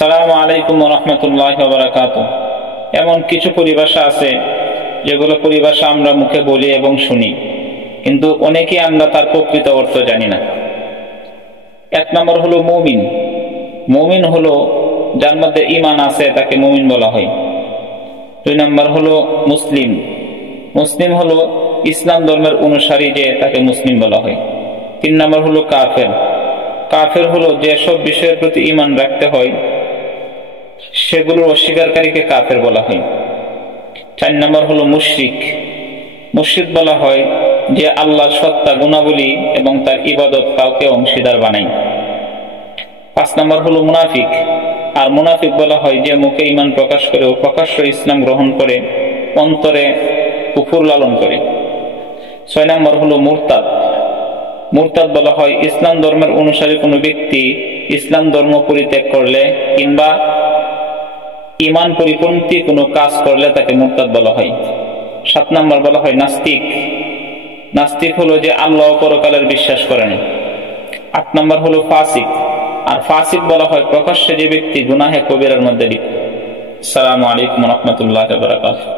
আসসালামু আলাইকুম ওয়া রাহমাতুল্লাহি ওয়া বারাকাতুহু। এমন কিছু পরিভাষা আছে যেগুলো পরিভাষা আমরা মুখে বলি এবং শুনি, কিন্তু অনেকেই আমরা তার প্রকৃত অর্থ জানি না। এক নম্বর হলো মুমিন। মুমিন হলো যার মধ্যে ঈমান আছে, তাকে মুমিন বলা হয়। দুই নম্বর হলো মুসলিম। মুসলিম হলো ইসলাম ধর্মের অনুসারী, যে তাকে মুসলিম বলা হয়। তিন নম্বর হলো কাফের। কাফের হলো যেসব বিষয়ের প্রতি ঈমান রাখতে হয় সেগুলোর অস্বীকারীকে কাফের বলা হয়। চার নম্বর হলো মুশরিক। মুশরিক বলা হয় যে আল্লাহর সত্তা গুণাবলী এবং তার ইবাদত কাউকে অংশীদার বানায়। পাঁচ নম্বর হলো মুনাফিক। আর মুনাফিক বলা হয় যে মুখে ঈমান প্রকাশ করে ও প্রকাশ্য ইসলাম গ্রহণ করে, অন্তরে কুফর লালন করে। ছয় নম্বর হলো মুরতাদ। মুরতাদ বলা হয় ইসলাম ধর্মের অনুসারী কোনো ব্যক্তি ইসলাম ধর্ম পরিত্যাগ করলে কিংবা ঈমান পরিপন্থী কোনো কাজ করলে তাকে মুরতাদ বলা হয়। সাত নম্বর বলা হয় নাস্তিক। নাস্তিক হলো যে আল্লাহ ও পরকালের বিশ্বাস করে না। আট নম্বর হলো ফাসিক। আর ফাসিক বলা হয় প্রকাশ্যে যে ব্যক্তি গুনাহে কবিরার মধ্যে লিপ্ত। আসসালামু আলাইকুম ওয়া রাহমাতুল্লাহি ওয়া বারাকাতুহু।